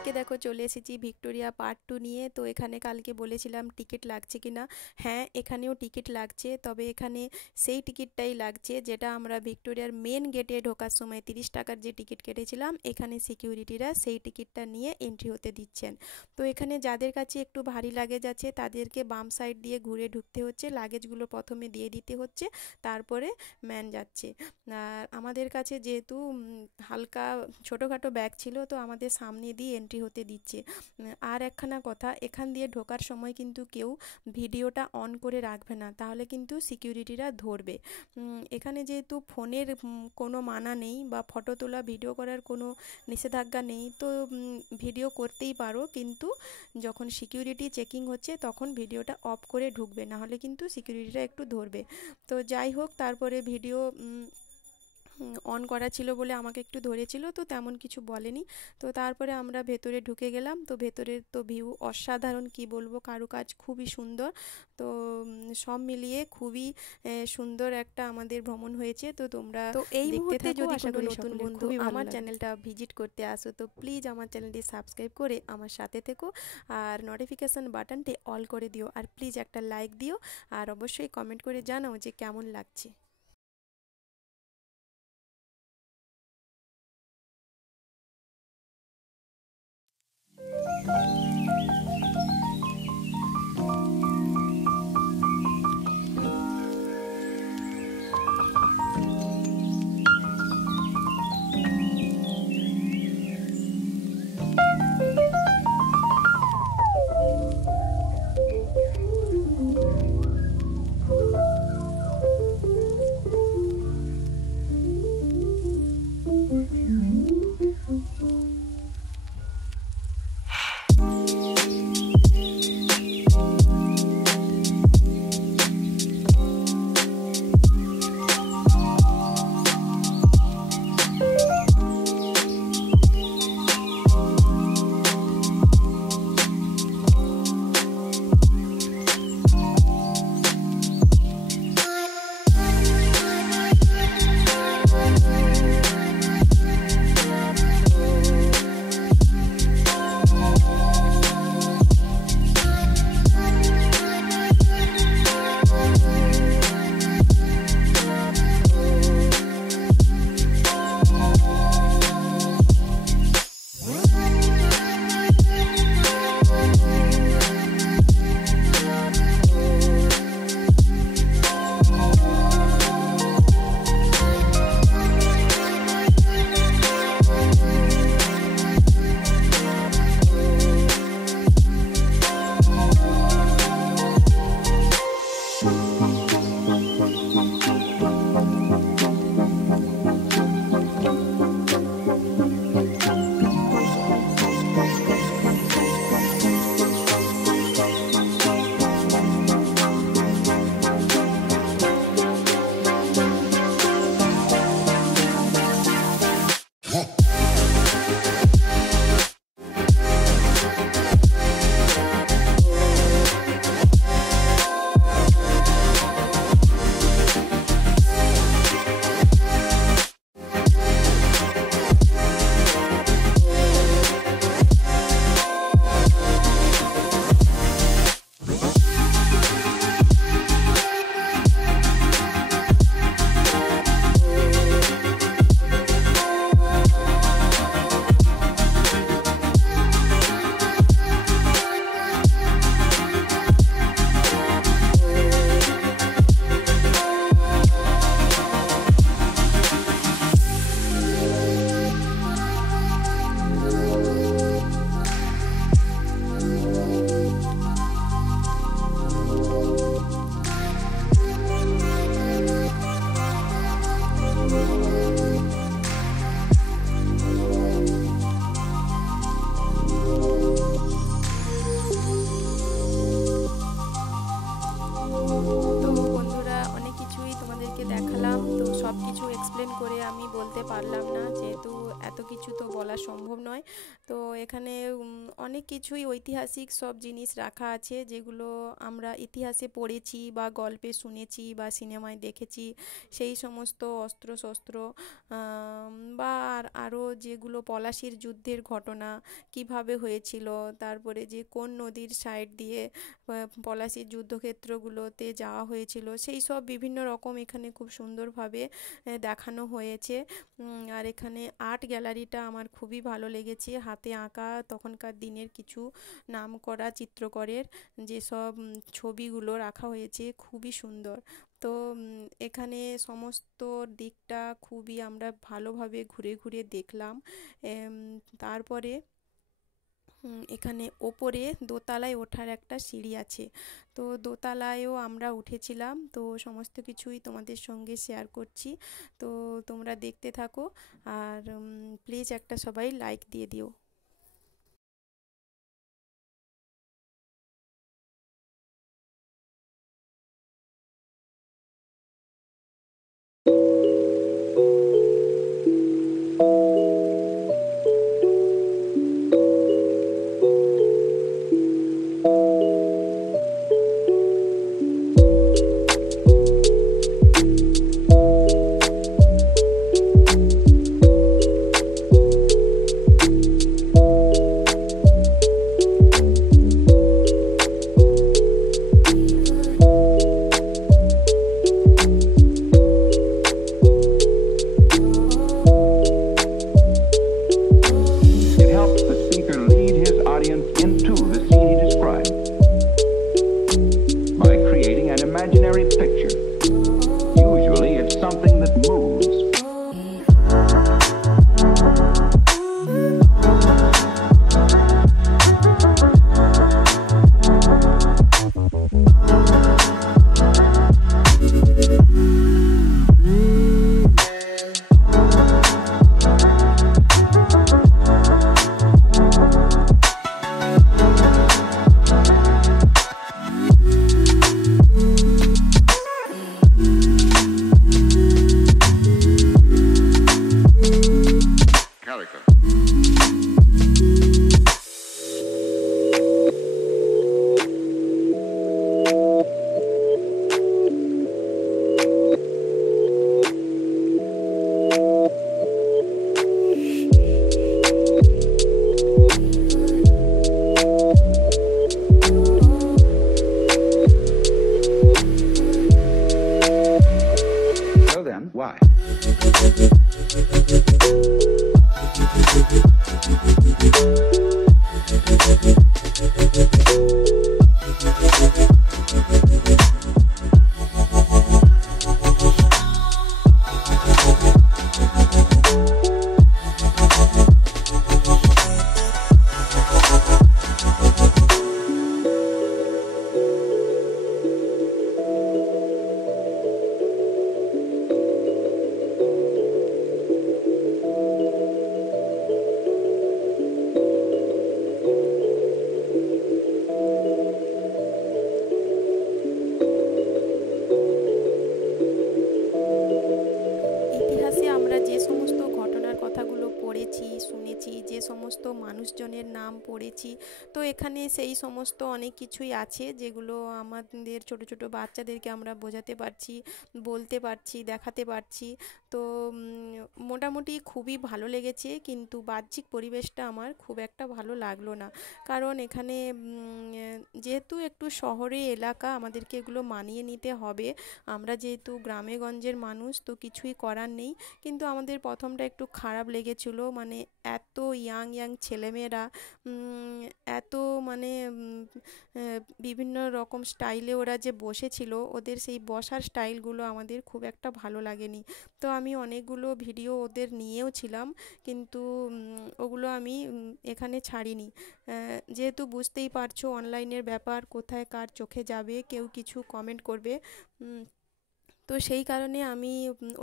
আজকে দেখো চলে এসেছি ভিক্টোরিয়া পার্ট 2 নিয়ে। তো এখানে কালকে বলেছিলাম টিকিট লাগছে কিনা। হ্যাঁ, এখানেও টিকিট লাগছে, তবে এখানে সেই টিকিটটাই লাগছে যেটা আমরা ভিক্টোরিয়ার মেন গেটে ঢোকার সময় 30 টাকার যে টিকিট কেটেছিলাম, এখানে সিকিউরিটিরা সেই টিকিটটা নিয়ে এন্ট্রি হতে দিচ্ছেন। তো এখানে যাদের কাছে একটু ভারী লাগেজ আছে তাদেরকে বাম সাইড দিয়ে ঘুরে ঢুকতে হচ্ছে, লাগেজগুলো প্রথমে দিয়ে দিতে হচ্ছে, তারপরে ম্যান যাচ্ছে। আর আমাদের কাছে যেহেতু হালকা ছোটোখাটো ব্যাগ ছিল, তো আমাদের সামনে দিয়ে এন্ট্রি হতে দিচ্ছে। আর একখানা কথা, এখান দিয়ে ঢোকার সময় কিন্তু কেউ ভিডিওটা অন করে রাখবে না, তাহলে কিন্তু সিকিউরিটিরা ধরবে। এখানে যেহেতু ফোনের কোনো মানা নেই বা ফটো তোলা ভিডিও করার কোনো নিষেধাজ্ঞা নেই, তো ভিডিও করতেই পারো, কিন্তু যখন সিকিউরিটি চেকিং হচ্ছে তখন ভিডিওটা অফ করে ঢুকবে, নাহলে কিন্তু সিকিউরিটিরা একটু ধরবে। তো যাই হোক, তারপরে ভিডিও অন করা ছিল বলে আমাকে একটু ধরেছিল, তো তেমন কিছু বলেনি। তো তারপরে আমরা ভেতরে ঢুকে গেলাম। তো ভেতরের তো ভিউ অসাধারণ, কি বলবো, কারুকাজ খুবই সুন্দর। তো সব মিলিয়ে খুবই সুন্দর একটা আমাদের ভ্রমণ হয়েছে। তো তোমরা তো এই মুহূর্তে যদি কোনো নতুন বন্ধু আমার চ্যানেলটা ভিজিট করতে আসো, তো প্লিজ আমার চ্যানেলটি সাবস্ক্রাইব করে আমার সাথে থেকো, আর নোটিফিকেশান বাটনটি অল করে দিও, আর প্লিজ একটা লাইক দিও, আর অবশ্যই কমেন্ট করে জানাও যে কেমন লাগছে। তো সব কিছু এক্সপ্লেন করে আমি বলতে পারলাম না, যেহেতু এত কিছু তো বলা সম্ভব নয়। তো এখানে অনেক কিছুই ঐতিহাসিক সব জিনিস রাখা আছে, যেগুলো আমরা ইতিহাসে পড়েছি বা গল্পে শুনেছি বা সিনেমায় দেখেছি। সেই সমস্ত অস্ত্রশস্ত্র বা আরও যেগুলো পলাশির যুদ্ধের ঘটনা কিভাবে হয়েছিল, তারপরে যে কোন নদীর সাইড দিয়ে পলাশির যুদ্ধক্ষেত্রগুলোতে যাওয়া হয়েছিল, সেই সব বিভিন্ন রকম এখানে খুব সুন্দরভাবে দেখানো হয়েছে। আর এখানে আর্ট গ্যালারিটা আমার খুবই ভালো লেগেছে। হাতে আঁকা তখনকার দিনের কিছু নামকরা চিত্রকরের যেসব ছবিগুলো রাখা হয়েছে খুবই সুন্দর। তো এখানে সমস্ত দিকটা খুবই আমরা ভালোভাবে ঘুরে ঘুরে দেখলাম। এম, তারপরে এখানে ওপরে দোতলায় ওঠার একটা সিঁড়ি আছে, তো দোতলায়ও আমরা উঠেছিলাম। তো সমস্ত কিছুই তোমাদের সঙ্গে শেয়ার করছি, তো তোমরা দেখতে থাকো। আর প্লিজ একটা সবাই লাইক দিয়ে দিও। It helps the speaker lead his audience into the scene he described by creating an imaginary picture. Usually, it's something that moves. Character. So then, why? ইতিহাসে আমরা যে সমস্ত ঘটনার কথাগুলো পড়েছি শুনেছি, যে সমস্ত মানুষজনের নাম পড়েছি, তো এখানে সেই সমস্ত অনেক কিছুই আছে যেগুলো আমাদের ছোট ছোট বাচ্চাদেরকে আমরা বোঝাতে পারছি, বলতে পারছি, দেখাতে পারছি। তো মোটামুটি খুবই ভালো লেগেছে, কিন্তু বাহ্যিক পরিবেশটা আমার খুব একটা ভালো লাগলো না। কারণ এখানে যেহেতু একটু শহরে এলাকা, আমাদেরকে এগুলো মানিয়ে নিতে হবে। আমরা যেহেতু গ্রামে গঞ্জের মানুষ, তো কিছুই করার নেই। কিন্তু আমাদের প্রথমটা একটু খারাপ লেগেছিলো, মানে এত ইয়াং ইয়াং ছেলেমেয়েরা, উম, এত মানে বিভিন্ন রকম স্টাইলে ওরা যে বসেছিল, ওদের সেই বসার স্টাইলগুলো আমাদের খুব একটা ভালো লাগেনি। তো আমি অনেকগুলো ভিডিও ওদের নিয়েও ছিলাম, কিন্তু ওগুলো আমি এখানে ছাড়িনি। যেহেতু বুঝতেই পারছো অনলাইনের ব্যাপার, কোথায় কার চোখে যাবে, কেউ কিছু কমেন্ট করবে। উম, তো সেই কারণে আমি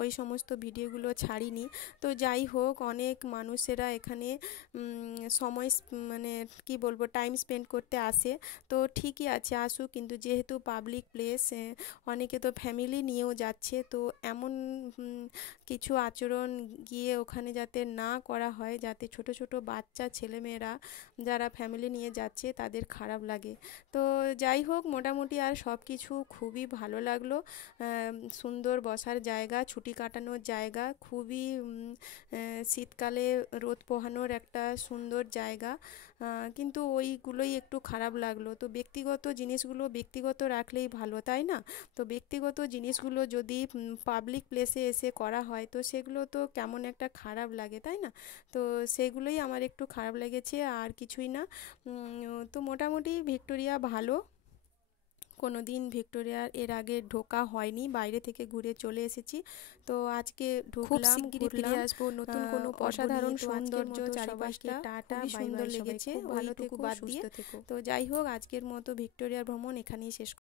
ওই সমস্ত ভিডিওগুলো ছাড়িনি। তো যাই হোক, অনেক মানুষেরা এখানে সময় মানে কি বলবো, টাইম স্পেন্ড করতে আসে। তো ঠিকই আছে, আসুক, কিন্তু যেহেতু পাবলিক প্লেস, অনেকে তো ফ্যামিলি নিয়েও যাচ্ছে, তো এমন কিছু আচরণ গিয়ে ওখানে যাতে না করা হয়, যাতে ছোট ছোট বাচ্চা ছেলেমেয়েরা যারা ফ্যামিলি নিয়ে যাচ্ছে তাদের খারাপ লাগে। তো যাই হোক, মোটামুটি আর সব কিছু খুবই ভালো লাগলো। সুন্দর বসার জায়গা, ছুটি কাটানোর জায়গা, খুবই শীতকালে রোদ পোহানোর একটা সুন্দর জায়গা। কিন্তু ওইগুলোই একটু খারাপ লাগলো। তো ব্যক্তিগত জিনিসগুলো ব্যক্তিগত রাখলেই ভালো, তাই না? তো ব্যক্তিগত জিনিসগুলো যদি পাবলিক প্লেসে এসে করা হয়, তো সেগুলো তো কেমন একটা খারাপ লাগে, তাই না? তো সেগুলোই আমার একটু খারাপ লেগেছে, আর কিছুই না। তো মোটামুটি ভিক্টোরিয়া ভালো। কোনো দিন ভিক্টোরিয়ার এর আগে ঢোকা হয়নি, বাইরে থেকে ঘুরে চলে এসেছি। তো আজকে খুব ঢুকলাম, শিগগিরই ফিরে ঘুরলাম। আসবো নতুন কোনো পর্ব অসাধারণ নিয়ে। তো আজকের সৌন্দর্য মতো সবাইকে চারিপাশটা, টাটা, খুবই বাই সুন্দর বাই। সবাই লেগেছে খুব ভালো ওইটুকু থেকো, বাদ দিয়ে। সুস্থ থেকো। তো যাই হোক, আজকের মতো ভিক্টোরিয়া ভ্রমণ এখানেই শেষ